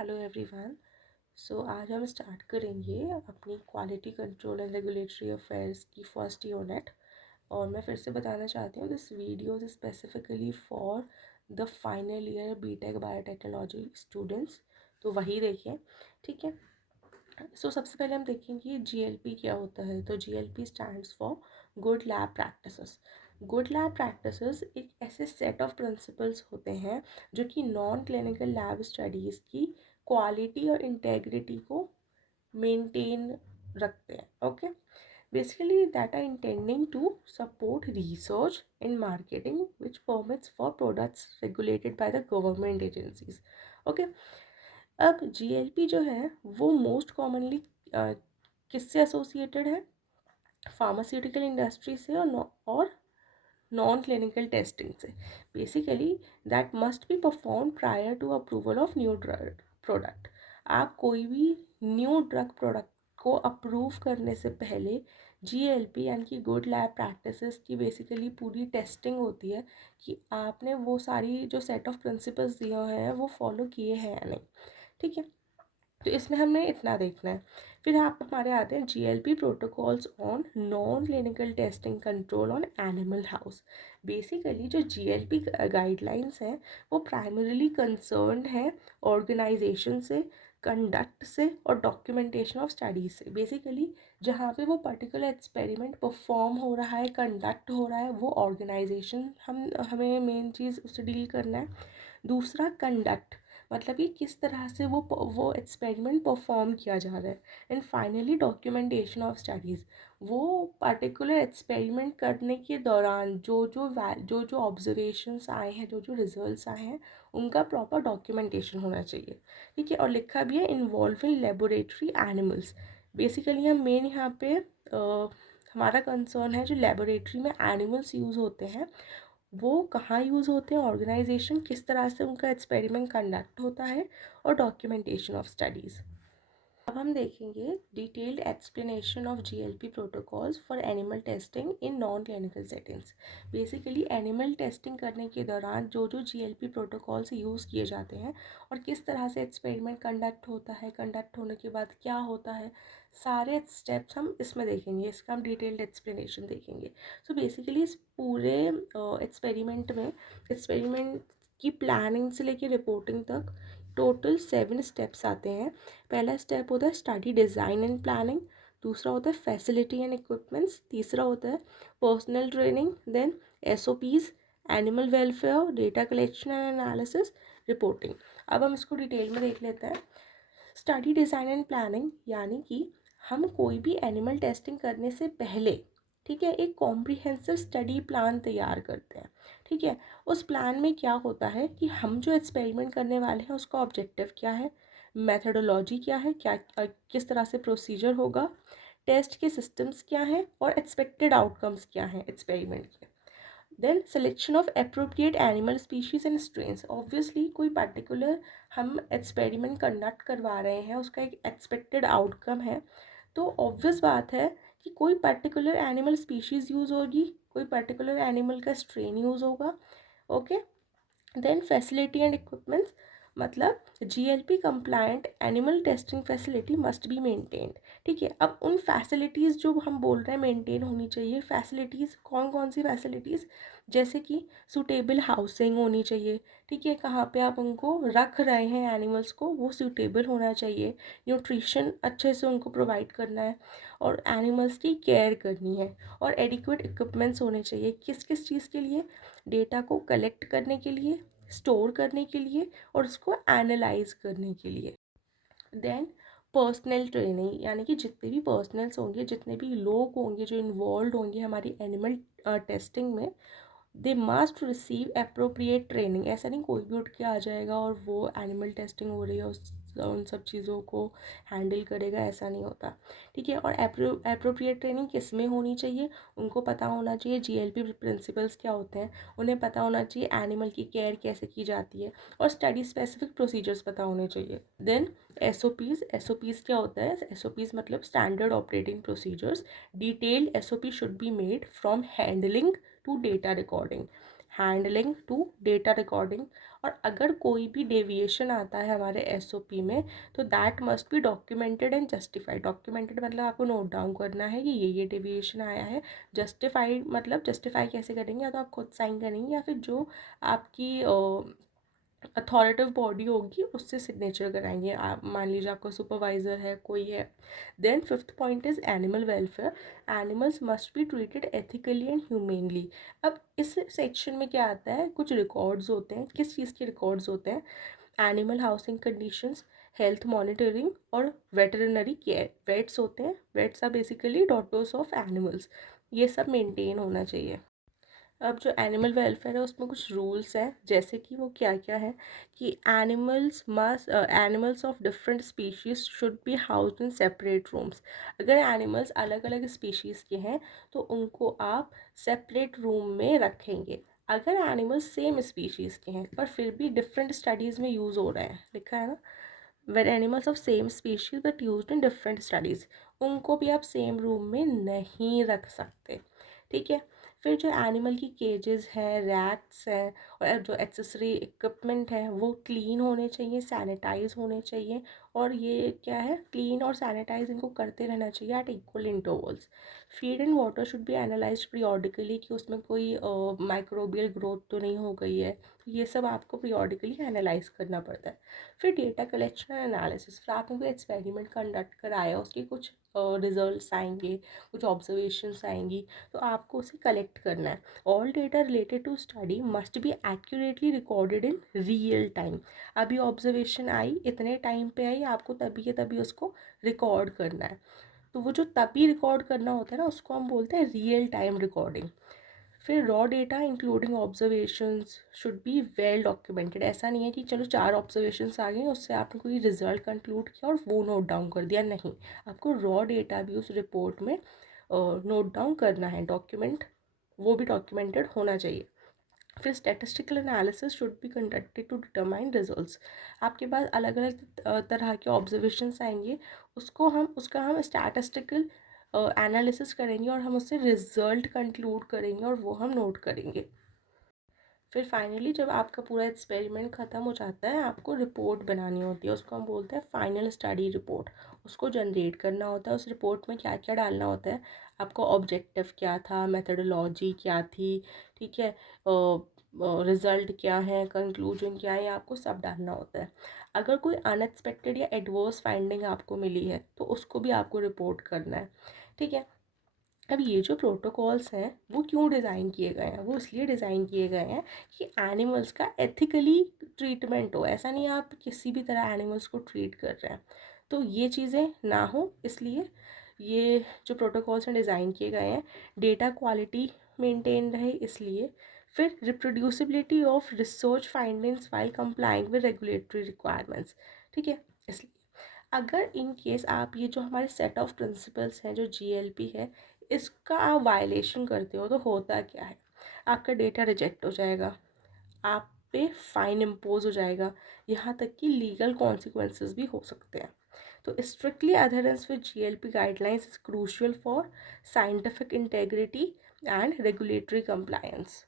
Hello everyone. आज हम start करेंगे अपनी quality control and regulatory affairs की फर्स्ट यूनिट। और मैं फिर से बताना चाहती हूँ this video is specifically for the final year BTech biotechnology students, तो वही देखें। ठीक है। सबसे पहले हम देखेंगे जीएलपी क्या होता है। तो GLP stands for good lab practices. Good lab practices एक ऐसे सेट ऑफ प्रिंसिपल्स होते हैं जो कि नॉन क्लिनिकल लैब स्टडीज़ की क्वालिटी और इंटेग्रिटी को मेंटेन रखते हैं। Okay, basically that are intending to support research in marketing which permits for products regulated by the government agencies. Okay, अब जीएलपी जो है वो मोस्ट कॉमनली किससे एसोसिएटेड है? फार्मास्यूटिकल इंडस्ट्री से और नॉन क्लिनिकल टेस्टिंग से। Basically that must be perform prior to approval of new drug product. आप कोई भी न्यू ड्रग प्रोडक्ट को अप्रूव करने से पहले जीएलपी यानी कि गुड लैब प्रैक्टिसेस की बेसिकली पूरी टेस्टिंग होती है कि आपने वो सारी जो सेट ऑफ प्रिंसिपल्स दिए हैं वो फॉलो किए हैं या नहीं। ठीक है, तो इसमें हमने इतना देखना है। फिर आप हमारे आते हैं GLP protocols on non clinical testing control on animal house. Basically जो जीएलपी गाइडलाइंस हैं वो प्राइमरीली कंसर्न्ड है ऑर्गेनाइजेशन से, कंडक्ट से और डॉक्यूमेंटेशन ऑफ स्टडीज से। बेसिकली जहाँ पे वो पर्टिकुलर एक्सपेरिमेंट परफॉर्म हो रहा है, कंडक्ट हो रहा है, वो ऑर्गेनाइजेशन हमें मेन चीज़ उससे डील करना है। दूसरा कंडक्ट, मतलब कि किस तरह से वो एक्सपेरिमेंट परफॉर्म किया जा रहा है। And finally documentation of studies, वो पर्टिकुलर एक्सपेरिमेंट करने के दौरान जो जो ऑब्जर्वेशंस आए हैं, जो जो रिजल्ट्स आए हैं, उनका प्रॉपर डॉक्यूमेंटेशन होना चाहिए। ठीक है, और लिखा भी है इन्वॉल्विंग लेबोरेटरी एनिमल्स। बेसिकली हम मेन यहाँ पे हमारा कंसर्न है जो लेबोरेटरी में एनिमल्स यूज़ होते हैं वो कहाँ यूज़ होते हैं, ऑर्गेनाइजेशन किस तरह से उनका एक्सपेरिमेंट कंडक्ट होता है, और डॉक्यूमेंटेशन ऑफ स्टडीज़। अब हम देखेंगे detailed explanation of GLP protocols for animal testing in non clinical settings. Basically animal testing करने के दौरान जो जो जीएलपी प्रोटोकॉल्स यूज़ किए जाते हैं और किस तरह से एक्सपेरिमेंट कंडक्ट होता है, कंडक्ट होने के बाद क्या होता है, सारे स्टेप्स हम इसमें देखेंगे। इसका हम डिटेल्ड एक्सप्लेनेशन देखेंगे। बेसिकली इस पूरे एक्सपेरिमेंट की प्लानिंग से लेकर रिपोर्टिंग तक टोटल 7 स्टेप्स आते हैं। पहला स्टेप होता है स्टडी डिज़ाइन एंड प्लानिंग, दूसरा होता है फैसिलिटी एंड इक्विपमेंट्स, तीसरा होता है personal training, then SOPs, animal welfare, data collection and analysis, reporting. अब हम इसको डिटेल में देख लेते हैं। स्टडी डिज़ाइन एंड प्लानिंग यानी कि हम कोई भी एनिमल टेस्टिंग करने से पहले, ठीक है, एक कॉम्प्रिहेंसिव स्टडी प्लान तैयार करते हैं। ठीक है, उस प्लान में क्या होता है कि हम जो एक्सपेरिमेंट करने वाले हैं उसका ऑब्जेक्टिव क्या है, मेथडोलॉजी क्या है, क्या किस तरह से प्रोसीजर होगा, टेस्ट के सिस्टम्स क्या हैं और एक्सपेक्टेड आउटकम्स क्या हैं एक्सपेरिमेंट के। Then selection of appropriate animal species and strains. Obviously कोई पर्टिकुलर हम एक्सपेरिमेंट कंडक्ट करवा रहे हैं, उसका एक एक्सपेक्टेड आउटकम है, तो ऑब्वियस बात है कि कोई पर्टिकुलर एनिमल स्पीशीज़ यूज़ होगी, कोई पर्टिकुलर एनिमल का स्ट्रेन यूज़ होगा। Okay, then facility and equipments, मतलब GLP compliant animal testing facility must be maintained. ठीक है, अब उन फैसिलिटीज़ जो हम बोल रहे हैं मेंटेन होनी चाहिए, फैसिलिटीज़ कौन कौन सी फैसिलिटीज़, जैसे कि सूटेबल हाउसिंग होनी चाहिए। ठीक है, कहाँ पे आप उनको रख रहे हैं एनिमल्स को वो सूटेबल होना चाहिए, न्यूट्रिशन अच्छे से उनको प्रोवाइड करना है और एनिमल्स की केयर करनी है, और एडिक्वेट इक्विपमेंट्स होने चाहिए। किस किस चीज़ के लिए? डेटा को कलेक्ट करने के लिए, स्टोर करने के लिए और उसको एनालाइज करने के लिए। देन पर्सनल ट्रेनिंग, यानी कि जितने भी पर्सनल्स होंगे, जितने भी लोग होंगे जो इन्वॉल्व होंगे हमारी एनिमल टेस्टिंग में, they must receive appropriate training. ऐसा नहीं कोई भी उठ के आ जाएगा और वो एनिमल टेस्टिंग हो रही है उन सब चीज़ों को हैंडल करेगा, ऐसा नहीं होता। ठीक है, और अप्रोप्रिएट ट्रेनिंग किस में होनी चाहिए? उनको पता होना चाहिए जीएलपी प्रिंसिपल्स क्या होते हैं, उन्हें पता होना चाहिए एनिमल की केयर कैसे की जाती है, और स्टडी स्पेसिफिक प्रोसीजर्स पता होने चाहिए। देन एसओपीज़ क्या होता है? एसओपीज़ मतलब standard operating procedures. Detailed SOP should be made from handling to data recording. Handling to data recording. और अगर कोई भी डेविएशन आता है हमारे SOP में तो that must be documented and justified. Documented मतलब आपको नोट डाउन करना है कि ये डेविएशन आया है। जस्टिफाइड मतलब जस्टिफाई कैसे करेंगे, या तो आप खुद साइन करेंगे या फिर जो आपकी अथॉरिटिव बॉडी होगी उससे सिग्नेचर कराएंगे। आप मान लीजिए आपका सुपरवाइज़र है, कोई है। Then fifth point is animal welfare. Animals must be treated ethically and humanely. अब इस सेक्शन में क्या आता है, कुछ रिकॉर्ड्स होते हैं। किस चीज़ के रिकॉर्ड्स होते हैं? Animal housing conditions, health monitoring और वेटरनरी केयर। वेट्स होते हैं, vets are basically doctors of animals. ये सब मेंटेन होना चाहिए। अब जो एनिमल वेलफेयर है उसमें कुछ रूल्स हैं, जैसे कि वो क्या क्या है कि animals of different species should be housed in separate rooms. अगर एनिमल्स अलग अलग स्पीशीज़ के हैं तो उनको आप सेपरेट रूम में रखेंगे। अगर एनिमल्स सेम स्पीशीज़ के हैं पर फिर भी डिफरेंट स्टडीज़ में यूज़ हो रहे हैं, लिखा है ना, where animals of same species but used in different studies, उनको भी आप सेम रूम में नहीं रख सकते। ठीक है। फिर जो एनिमल की केजेस हैं, रैक्स हैं और जो एक्सेसरी इक्विपमेंट है वो क्लीन होने चाहिए, सैनिटाइज होने चाहिए। और ये क्या है, क्लीन और सैनिटाइज इनको करते रहना चाहिए at equal intervals. Feed and water should be analyze periodically कि उसमें कोई माइक्रोबियल ग्रोथ तो नहीं हो गई है। तो ये सब आपको पीरियोडिकली एनालाइज करना पड़ता है। फिर डेटा कलेक्शन एंड एनालिसिस। फिर आपने कोई एक्सपेरिमेंट कंडक्ट कराया, उसके कुछ रिजल्ट्स आएंगे, कुछ ऑब्जर्वेशंस आएंगी, तो आपको उसे कलेक्ट करना है। All data related to study must be accurately recorded in real time. अभी ऑब्जर्वेशन आई, इतने टाइम पे आई, आपको तभी के तभी उसको रिकॉर्ड करना है। तो वो जो तभी रिकॉर्ड करना होता है ना, उसको हम बोलते हैं रियल टाइम रिकॉर्डिंग। फिर raw data including observations should be well documented. ऐसा नहीं है कि चलो 4 ऑब्जर्वेशंस आ गए, उससे आपने कोई रिजल्ट कंक्लूड किया और वो नोट डाउन कर दिया, नहीं। आपको रॉ डेटा भी उस रिपोर्ट में नोट डाउन करना है, डॉक्यूमेंट, वो भी डॉक्यूमेंटेड होना चाहिए। फिर statistical analysis should be conducted to determine results. आपके पास अलग अलग तरह के ऑब्जर्वेशंस आएंगे, उसका हम स्टैटिस्टिकल एनालिसिस करेंगे और हम उससे रिजल्ट कंक्लूड करेंगे और वो हम नोट करेंगे। फिर फाइनली जब आपका पूरा एक्सपेरिमेंट ख़त्म हो जाता है, आपको रिपोर्ट बनानी होती है, उसको हम बोलते हैं फाइनल स्टडी रिपोर्ट। उसको जनरेट करना होता है। उस रिपोर्ट में क्या क्या डालना होता है, आपका ऑब्जेक्टिव क्या था, मेथडोलॉजी क्या थी, ठीक है, रिज़ल्ट क्या है, कंक्लूजन क्या है, आपको सब डालना होता है। अगर कोई अनएक्सपेक्टेड या एडवर्स फाइंडिंग आपको मिली है तो उसको भी आपको रिपोर्ट करना है। ठीक है। अब ये जो प्रोटोकॉल्स हैं वो क्यों डिज़ाइन किए गए हैं, वो इसलिए डिज़ाइन किए गए हैं कि एनिमल्स का एथिकली ट्रीटमेंट हो। ऐसा नहीं है आप किसी भी तरह एनिमल्स को ट्रीट कर रहे हैं, तो ये चीज़ें ना हो, इसलिए ये जो प्रोटोकॉल्स हैं डिज़ाइन किए गए हैं। डेटा क्वालिटी मेंटेन रहे इसलिए। फिर reproducibility of research findings while complying with regulatory requirements. ठीक है। इसलिए अगर इन केस आप ये जो हमारे सेट ऑफ प्रिंसिपल्स हैं, जो GLP है, इसका आप वायलेशन करते हो तो होता क्या है, आपका डेटा रिजेक्ट हो जाएगा, आप पे फाइन इम्पोज हो जाएगा, यहाँ तक कि लीगल कॉन्सिक्वेंसेस भी हो सकते हैं। तो strictly adherence with GLP guidelines is crucial for scientific integrity and regulatory compliance.